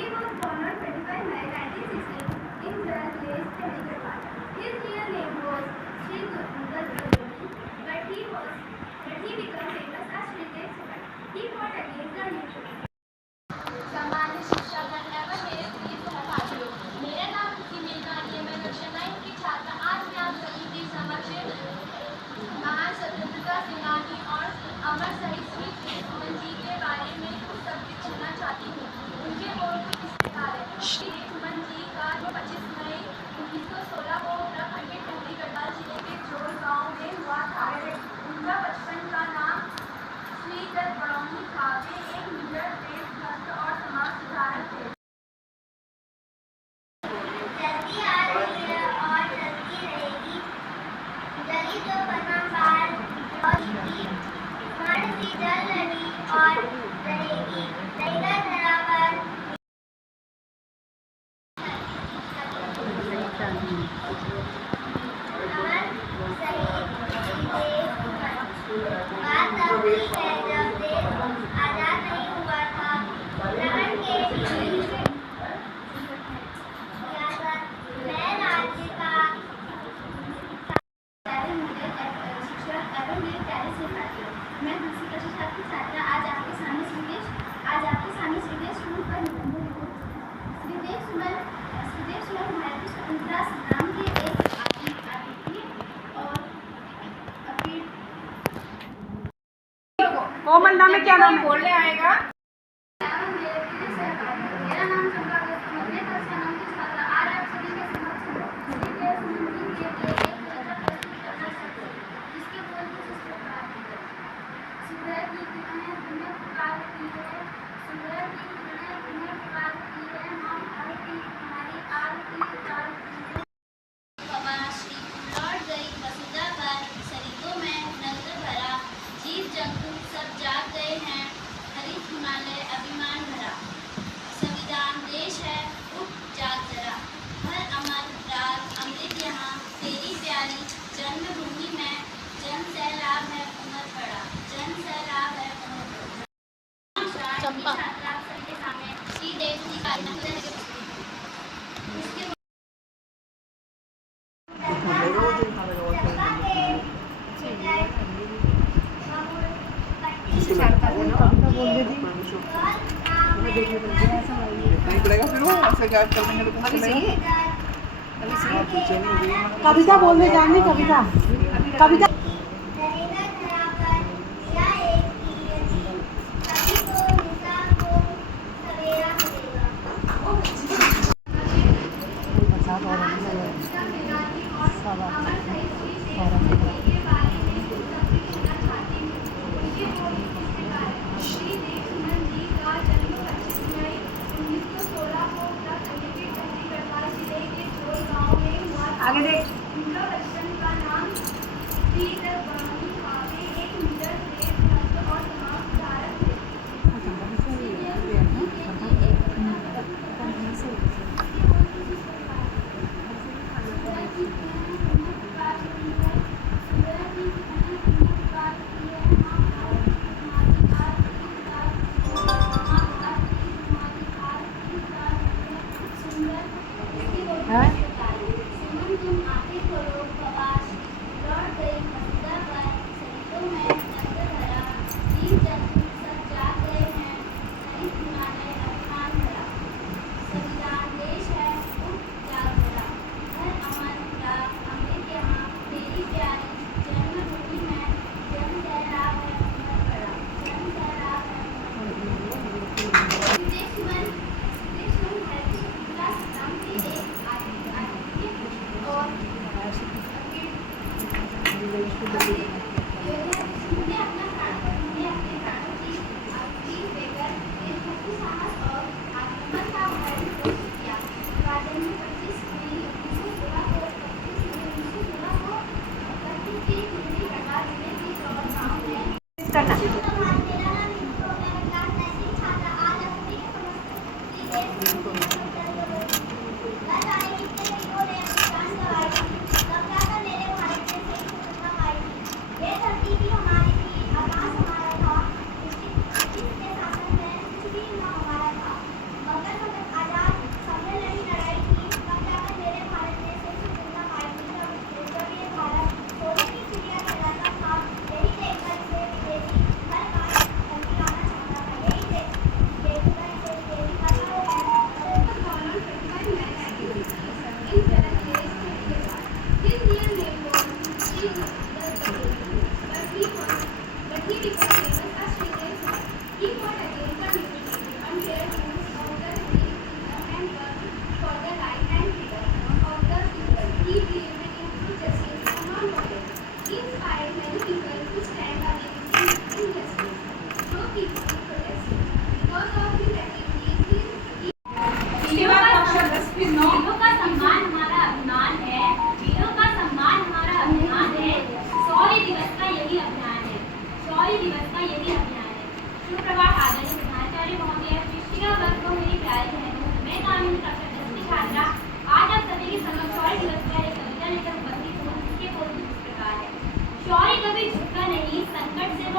He was born on 25 May 1916 in Jharkhand, Hyderabad. His real name was Sri Gurudadji, but he became famous as Sri Dev Suman. He fought against the British. सामान्य शिक्षा करने पर मेरे प्रिय सहपाठियों, मेरा नाम खुशी मिलगानी है। मैं कक्षा 9 की छात्रा। आज मैं आप सभी के समक्ष महान स्वतंत्रता सेनानी और अमर शहीद श्री देव सुमन जी के बारे में कुछ शब्द कहना चाहती हूँ। उनके बोल कुछ इस प्रकार है। श्री देव सुमन जी का 25 मई 1916 को उत्तराखंड के टोली गढ़वाल जिले के जोड़ गांव में हुआ था। उनका बचपन का नाम श्रीधर बड़ौनी था। वे एक निडर देशभक्त और समाज सुधारक थे। जल्दी आ रही है और जल्दी रहेगी, जली तो बना बाल और की मर सी जल रही और रहेगी, रहेगा धरा पर अमर शहीद देव सुमन। बात तब की है जब देश आजाद नहीं हुआ था। ग्रहण के मैं राज्य का मैं दूसरी कक्षा छात्र छात्रा आज आपके सामने श्रीदेव सुमन पर निबंध लिखूं। श्रीदेव सुमन भारत के स्वतंत्रता संग्राम के एक अद्वितीय और कोमल नाम में क्या नाम है? बोलने आएगा। मेरा नाम चंपा मैं कक्षा 9 की छात्रा। आज आप सभी के समक्ष श्रीदेव सुमन जी के लिए एक कविता प्रस्तुत करना चाहती हूँ, जिसके बोल कुछ इस प्रकार हैं। सूरज की किरणें तुम्हें पुकारती है, सूरज की किरणें तुम्हें पुकारती है, माँ भारती तुम्हारी आरती उतारती है। श्री लौट गई वसुधा पर शरीरों में नंद भरा, जीव जंतु सब जाग गए हैं, हरित हिमालय अभिमान भरा। संविधान देश है उठ जाग जरा, हर अमर राग अमृत यहाँ तेरी प्यारी जन्मभूमि में जन सैलाब है उमर पड़ा, जन सैलाब है उमर पड़ा। चंपा। छात्रा आप सभी के सामने श्री देव जी का कविता बोलने जाननी कविता कविता रहेगा धरा पर या एक की यदि, कभी तो निशा को सवेरा मिलेगा। श्री देव सुमन जी का जन्म 25 मई 1916 को उत्तराखंड के टोली गढ़वाल जिले के जोड़ गांव में हुआ था। आगे देख। उनका बचपन का नाम श्रीधर बड़ौनी था। वे एक निडर देशभक्त और समाज सुधारक थे।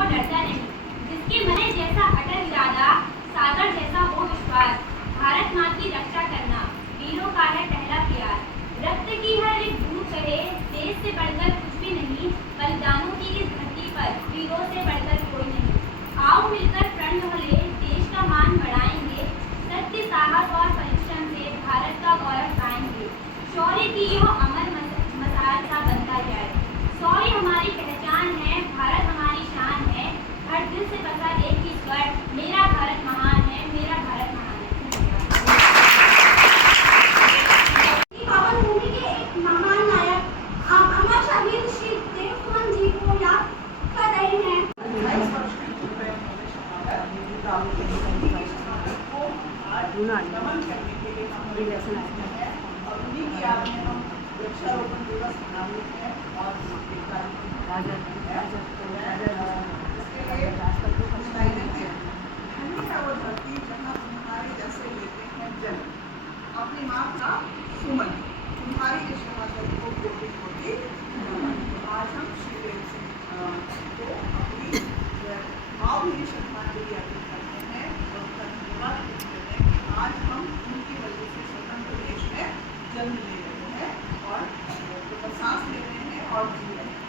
वो डरता नहीं, जिसके मन जैसा अटल इरादा, सागर जैसा हो विश्वास। भारत माँ की रक्षा करना वीरों का है पहला प्यार। रक्त की हर एक बूंद कहे देश से बढ़कर कुछ भी नहीं, बलिदानों की इस धरती पर वीरों से बढ़कर कोई नहीं। आओ मिलकर प्रण ढोले, देश का मान बढ़ाएंगे, सत्य साहस और परिश्रम से भारत का गौरव गाएंगे। शौर्य की यह अमर मसाल सा बनता जाए। शौर्य हमारी पहचान है, भारत हमारी शान है। हर दिल से बसा एक ही स्वर, मेरा भारत महान है, मेरा भारत महान है। पावन भूमि के एक महान नायक अमर शहीद श्री देव सुमन जी को याद कर रहे हैं। वृक्षारोपण दिवस मनाते हैं और वो धरती जहाँ तुम्हारे जैसे लेते हैं जन्म, अपनी माँ का सुमन, तुम्हारी इस शहादत को कोटि कोटि नमन। आज हम श्री देव सिंह को अपनी भावभीनी श्रद्धांजलि अर्पित करते हैं और उनका धन्यवाद देते हैं कि आज हम उनकी वजह से स्वतंत्र देश में जन्म ले रहे हैं और सांस ले रहे हैं और जी रहे हैं।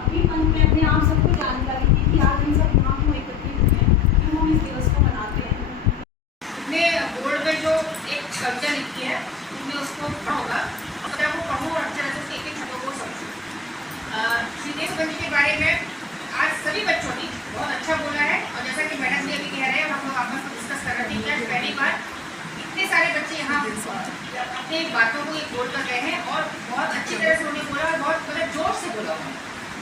अभी मन में अपने आप सबको जानकारी दी कि आज हम सब यहाँ क्यों एकत्रित हुए हैं, क्यों हम इस दिवस को मनाते हैं। ने बोर्ड में जो एक कविता लिखी है तुमने उसको पढ़ा होगा, अगर वो पढ़ो और अच्छे से एक एक शब्दों को समझो। श्री देव सिंह के बारे में आज सभी बच्चों ने बहुत अच्छा बोला है और जैसा कि मैडम जी अभी कह रहे हैं हम लोग आपस में डिस्कस कर रहे थे कि आज पहली बार इतने सारे बच्चे यहाँ अपने बातों को बोल कर गए हैं और बहुत अच्छी तरह से उन्होंने बोला और बहुत मतलब जोर से बोला।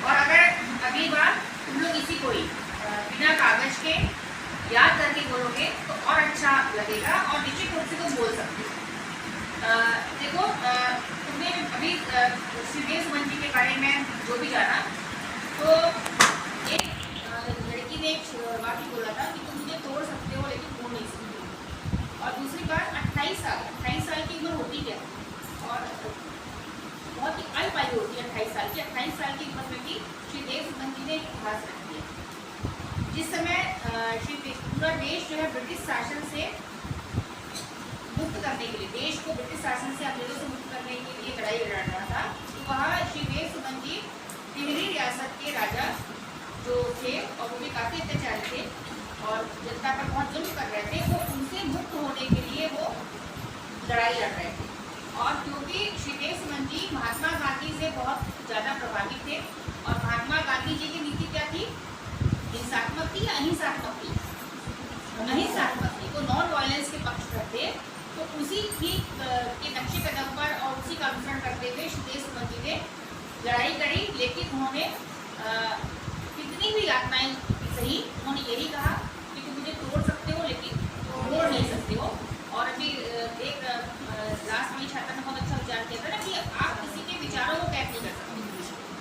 और अगर अगली बार तुम लोग इसी को ही बिना कागज के याद करके बोलोगे तो और अच्छा लगेगा और निश्चित रूप से तुम बोल सकते हो। देखो तुमने अभी श्री देव सुमन जी के बारे में जो भी जाना, तो एक लड़की ने एक वाक्य बोला था कि तुम मुझे तोड़ सकते हो लेकिन तोड़ नहीं सकते। और दूसरी बात 28 साल की उम्र होती है और बहुत ही अल्प आयु होती है 28 साल की। 28 साल की उम्र में भी श्री देव सुमन जी ने इतिहास रख दिया। जिस समय पूरा देश जो है ब्रिटिश शासन से मुक्त करने के लिए, देश को ब्रिटिश शासन से अंग्रेजों से मुक्त करने के लिए लड़ाई लड़ रहा था, तो वहाँ श्री देव सुमन जी टिहरी रियासत के राजा जो थे और वो भी काफ़ी अत्याचारी थे और जनता पर बहुत जुल्म कर रहे थे, वो उनसे मुक्त होने के लिए वो लड़ाई लड़ रहे थे। और क्योंकि श्री देव सुमन जी महात्मा गांधी से बहुत ज़्यादा प्रभावित थे और महात्मा गांधी जी की नीति क्या थी, हिंसात्मक थी या अहिंसात्मक थी? अहिंसात्मक थी, तो नॉन वायलेंस के पक्ष करते, तो उसी की के नक्शे कदम पर और उसी का अनुसरण करते हुए श्री देव सुमन जी ने लड़ाई करी। लेकिन उन्होंने कितनी भी यातनाएं सही, उन्होंने यही कहा कि तुम मुझे तोड़ सकते हो लेकिन तोड़ नहीं सकते हो। और अभी एक लास्ट में छात्रा ने बहुत अच्छा विचार किया था ना कि आप किसी के विचारों को कैद नहीं कर सकते।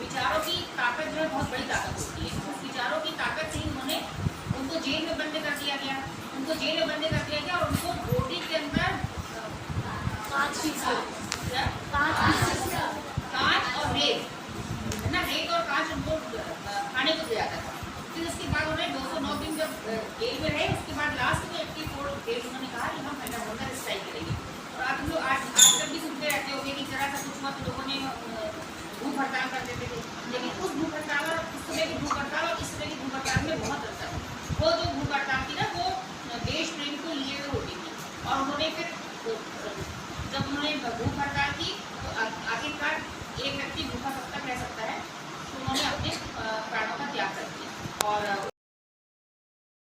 विचारों की ताकत जो है बहुत बड़ी ताकत होती है। उस विचारों की ताकत से ही उन्होंने उनको जेल में बंद कर दिया गया, और उनको बॉडी के अंदर कांच और रेत है ना, रेत और कांच उनको खाने को दिया जाता था। फिर उसके बाद उन्होंने 209 दिन जब जेल में रहे, उसके बाद लास्ट में 84 डेज उन्होंने कहा कि हम अंडर स्ट्राइक करेंगे। और आप लोग आज जब भी सुनते रहते होंगे कि जरा सा कुछ हुआ तो लोगों ने भूख हड़ताल कर देते थे, लेकिन उस भूख हड़ताल और उस समय की भूख हड़ताल और इस समय की भूख हड़ताल में बहुत अंतर है। वो जो भूख हड़ताल थी ना, वो देश प्रेम को लिए हुए होती थी और उन्होंने फिर